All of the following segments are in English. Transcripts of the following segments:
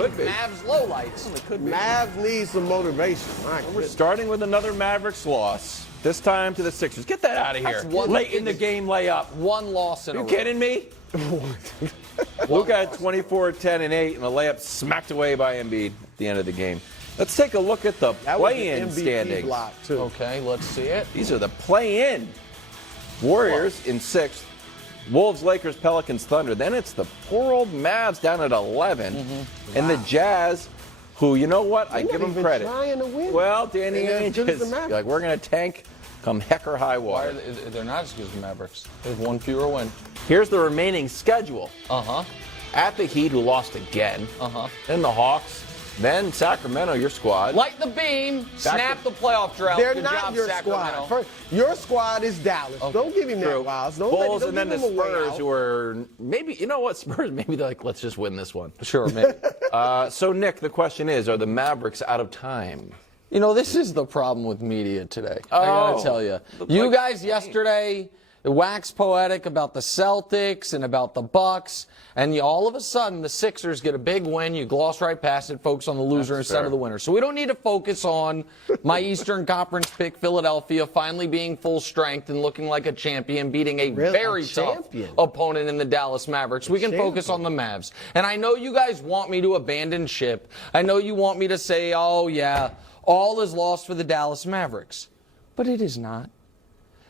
like Mavs lowlights. Mavs need some motivation. We're starting with another Mavericks loss. This time to the Sixers. Get that out of here. Late in the game layup. One loss in a row. You kidding me? Luka had 24, 10, and 8, and the layup smacked away by Embiid at the end of the game. Let's take a look at the play-in standings. Block too. Okay, let's see it. These are the play-in. Warriors in 6th. Wolves, Lakers, Pelicans, Thunder. Then it's the poor old Mavs down at 11. And the Jazz, who, you know what? I give them credit. Trying to win. Well, Danny Ainge is like, we're going to tank come heck or high water. They're not as good as the Mavericks. They have one fewer win. Here's the remaining schedule. Uh-huh. At the Heat, who lost again. Uh-huh. Then the Hawks. Then Sacramento, your squad. Light the beam. Snap the playoff drought. They're Good not job, your Sacramento. squad. Your squad is Dallas. Okay. Don't give him that, Wiles. Bulls, and then the Spurs, who are maybe, you know what, Spurs, maybe they're like, let's just win this one. Sure, maybe. So, Nick, the question is, are the Mavericks out of time? You know, this is the problem with media today. I gotta tell you. You guys yesterday waxed poetic about the Celtics and about the Bucks, and all of a sudden the Sixers get a big win. You gloss right past it, focus on the loser instead of the winner. So we don't need to focus on my Eastern Conference pick, Philadelphia, finally being full strength and looking like a champion, beating a very tough opponent in the Dallas Mavericks. We can focus on the Mavs. And I know you guys want me to abandon ship. I know you want me to say, oh, yeah, all is lost for the Dallas Mavericks. But it is not.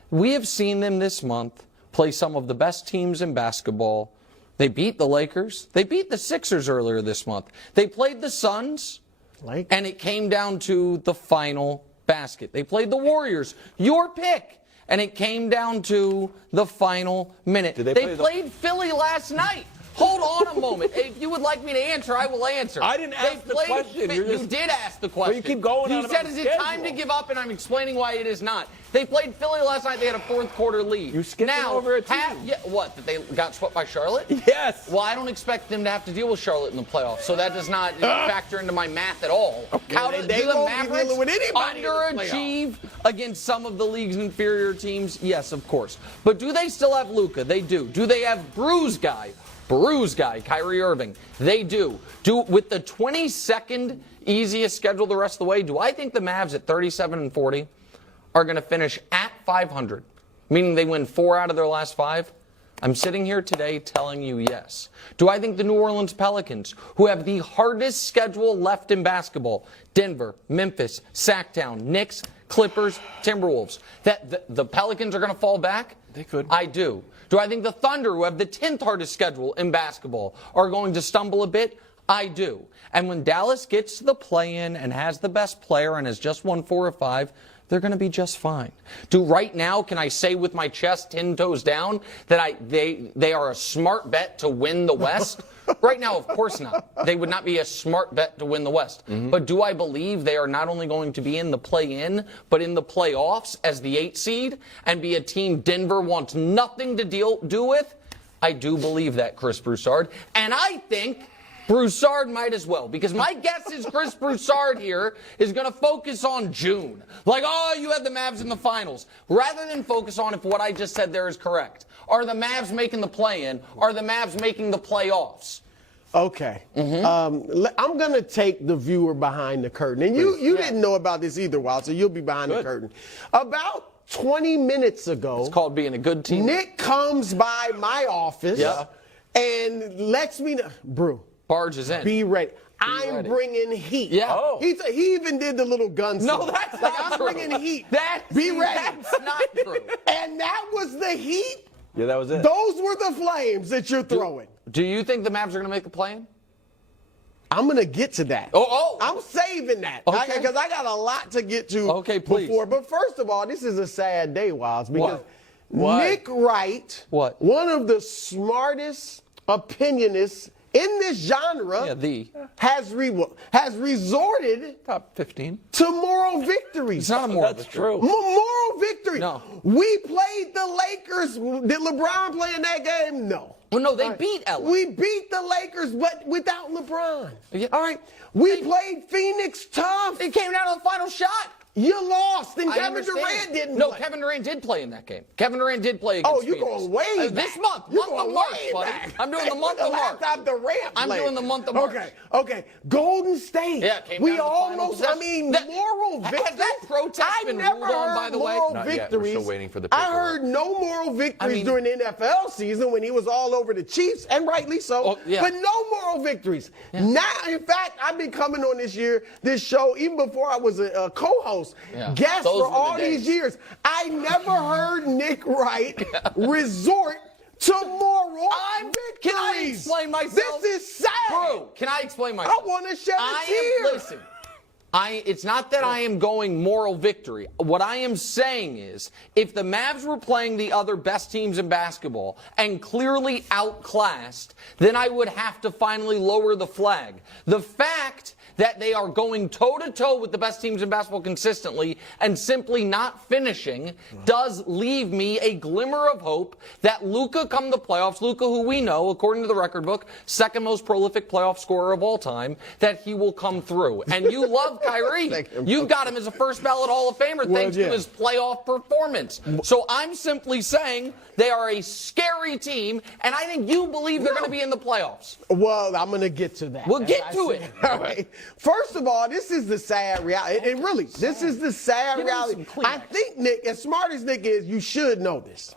We have seen them this month play some of the best teams in basketball. They beat the Lakers. They beat the Sixers earlier this month. They played the Suns, and it came down to the final basket. They played the Warriors, your pick, and it came down to the final minute. They played Philly last night. Hold on a moment. If you would like me to answer, I will answer. I didn't ask the question. You did ask the question. You keep going on You said, is it time to give up? And I'm explaining why it is not. They played Philly last night. They had a fourth-quarter lead. You skipped over a team. What, that they got swept by Charlotte? Yes. Well, I don't expect them to have to deal with Charlotte in the playoffs, so that does not factor into my math at all. Okay. How do the Mavericks underachieve against some of the league's inferior teams? Yes, of course. But do they still have Luka? They do. Do they have Bruise Guy, Kyrie Irving? They do. With the 22nd easiest schedule the rest of the way, do I think the Mavs at 37-40 are going to finish at 500, meaning they win 4 out of their last 5? I'm sitting here today telling you yes. Do I think the New Orleans Pelicans, who have the hardest schedule left in basketball, Denver, Memphis, Sacktown, Knicks, Clippers, Timberwolves, that the Pelicans are going to fall back? They could. I do. Do I think the Thunder, who have the 10th hardest schedule in basketball, are going to stumble a bit? I do. And when Dallas gets to the play-in and has the best player and has just won 4 or 5, they're going to be just fine. Right now, can I say with my chest 10 toes down that they are a smart bet to win the West? Right now, of course not. They would not be a smart bet to win the West. But do I believe they are not only going to be in the play-in, but in the playoffs as the 8th seed and be a team Denver wants nothing to do with? I do believe that, Chris Broussard. And I think Broussard might as well, because my guess is Chris Broussard here is going to focus on June. Like, oh, you had the Mavs in the finals. Rather than focus on if what I just said there is correct. Are the Mavs making the play-in? Are the Mavs making the playoffs? Okay. I'm going to take the viewer behind the curtain. And you didn't know about this either, Wild, so you'll be behind the curtain. About 20 minutes ago, it's called being a good team. Nick comes by my office and lets me know, Brew, barge is in. Be ready. I'm bringing heat. Yeah. Oh. He even did the little gun. No, that's not true. I'm bringing heat. Be ready. That's not true. And that was the heat. Yeah, that was it. Those were the flames that you're throwing. Do you think the Mavs are going to make the play-in? I'm going to get to that. I'm saving that. Okay. Because I got a lot to get to before. But first of all, this is a sad day, Wiles, because Nick Wright, one of the smartest opinionists in this genre, has resorted top 15 to moral victories. It's not a moral victory. True. Moral victory. No. We played the Lakers. Did LeBron play in that game? No. Well, no, they beat LA. We beat the Lakers, but without LeBron. Yeah. All right. We played Phoenix tough. It came down to the final shot. You lost, and I Kevin understand. Durant didn't No, play. Kevin Durant did play in that game. Kevin Durant did play against you're Phoenix. going way back. This month. You're month of going March, way buddy. back. I'm doing the month of March. Last time Durant I'm played. doing the month of March. Okay. Golden State. Yeah, came we down to the final almost, possession. moral victories. Has that protest I been never ruled on, heard by the way? moral Not yet. We're victories. still waiting for the I paperwork. heard no moral victories I mean- during the NFL season when he was all over the Chiefs, and rightly so. Oh, yeah. But no moral victories. Now, in fact, I've been coming on this show, even before I was a co-host, guest Those for were the all days. these years. I never heard Nick Wright resort to moral victories. Can I explain myself? This is sad. Bro, can I explain myself? I want to shed a tear. Listen. It's not that I am going moral victory. What I am saying is, if the Mavs were playing the other best teams in basketball and clearly outclassed, then I would have to finally lower the flag. The fact that they are going toe-to-toe with the best teams in basketball consistently and simply not finishing does leave me a glimmer of hope that Luka come the playoffs, Luka who we know, according to the record book, second most prolific playoff scorer of all time, that he will come through. And you love Kyrie. You've got him as a first ballot Hall of Famer thanks to his playoff performance. So I'm simply saying they are a scary team, and I think you believe they're going to be in the playoffs. Well, I'm going to get to that. We'll get to it. All right. First of all, this is the sad reality. And really, this is the sad reality. I think, Nick, as smart as Nick is, you should know this.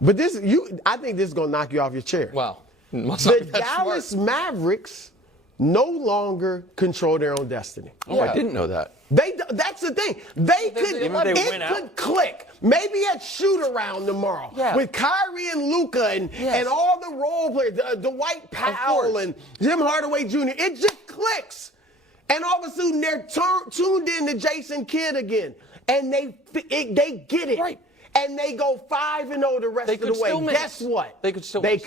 But I think this is going to knock you off your chair. Wow. The Dallas Mavericks no longer control their own destiny. Oh, I didn't know that. That's the thing. It could click. Maybe at shoot around tomorrow with Kyrie and Luka and all the role players, Dwight Powell and Jim Hardaway Jr. It just clicks. And all of a sudden they're tuned in to Jason Kidd again. And they get it. Right. And they go 5-0 the rest of the way. Guess what? They could still miss.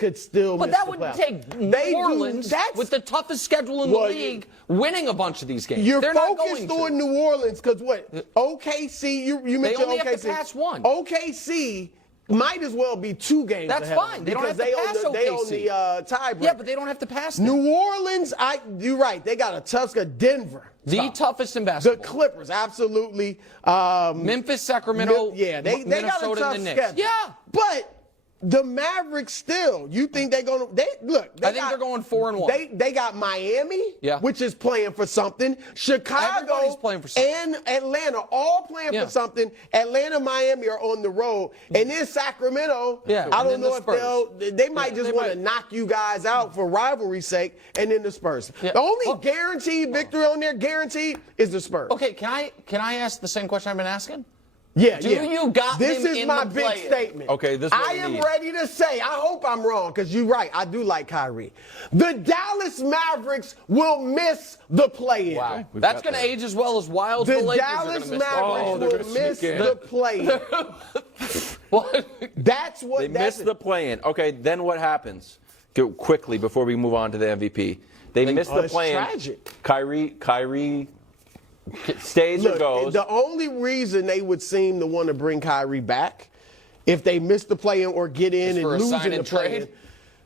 But that would take New Orleans, with the toughest schedule in the league, winning a bunch of these games. You're They're focused not on New Orleans because what? OKC, you mentioned they only OKC. have to pass one. OKC might as well be 2 games That's ahead fine. They don't have to pass OKC. They own the tiebreaker. Yeah, but they don't have to pass them. New Orleans, you're right. They got a tough Denver. The toughest in basketball. The Clippers, absolutely. Memphis, Sacramento, they Minnesota, got a tough and the Knicks. schedule. Yeah. But the Mavericks still, you think they're going to I think they're going 4-1. They got Miami, Yeah. which is playing for something. Chicago Everybody's playing for something. and Atlanta all playing for something. Atlanta, Miami are on the road. And then Sacramento, I don't know if they might just want to knock you guys out for rivalry's sake, and then the Spurs. Yeah. The only guaranteed victory on there, guaranteed, is the Spurs. Okay, can I ask the same question I've been asking? Yeah, Do you got this him is in my the big play-in? statement. Okay, this is what I we am need. ready to say, I hope I'm wrong, because you're right. I do like Kyrie. The Dallas Mavericks will miss the play-in. Wow. That's going to age as well as Wild. The Lakers Dallas are Mavericks will miss the play-in. What? That's what They missed the play-in. Okay, then what happens? Go quickly before we move on to the MVP. They missed the play-in. It's tragic. Kyrie stays or goes. The only reason they would seem to want to bring Kyrie back, if they miss the play-in or get in and lose in the play-in,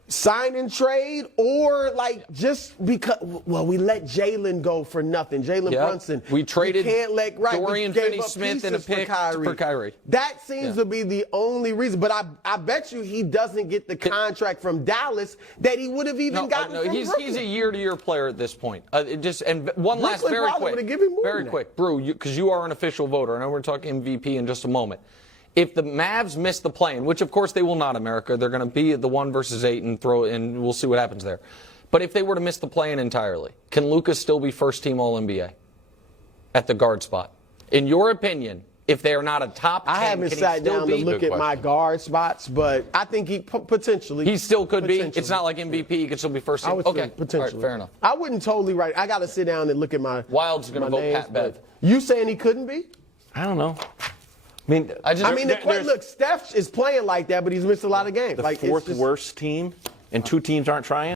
sign and trade, or just because, we let Jalen go for nothing. Jalen Brunson. We traded Dorian Finney-Smith and a pick for Kyrie. That seems to be the only reason. But I bet you he doesn't get the contract from Dallas that he would have even gotten from he's a year-to-year player at this point. And one last, Brooklyn very probably quick, would've given more very than that. quick, Brew, because you are an official voter. I know we're talking MVP in just a moment. If the Mavs miss the play-in, which of course they will not, America, they're going to be at the 1 versus 8 and we'll see what happens there. But if they were to miss the play-in entirely, can Luka still be first-team All-NBA at the guard spot? In your opinion, if they are not a top 10, I haven't sat down to look at my guard spots, but I think he potentially. He still could be. It's not like MVP. He could still be first team. Okay, potentially. All right, fair enough. I wouldn't totally right. I got to sit down and look at my. Wild's going to vote Pat Bev. You saying he couldn't be? I don't know. Look, Steph is playing like that, but he's missed a lot of games. The fourth worst team, and 2 teams aren't trying?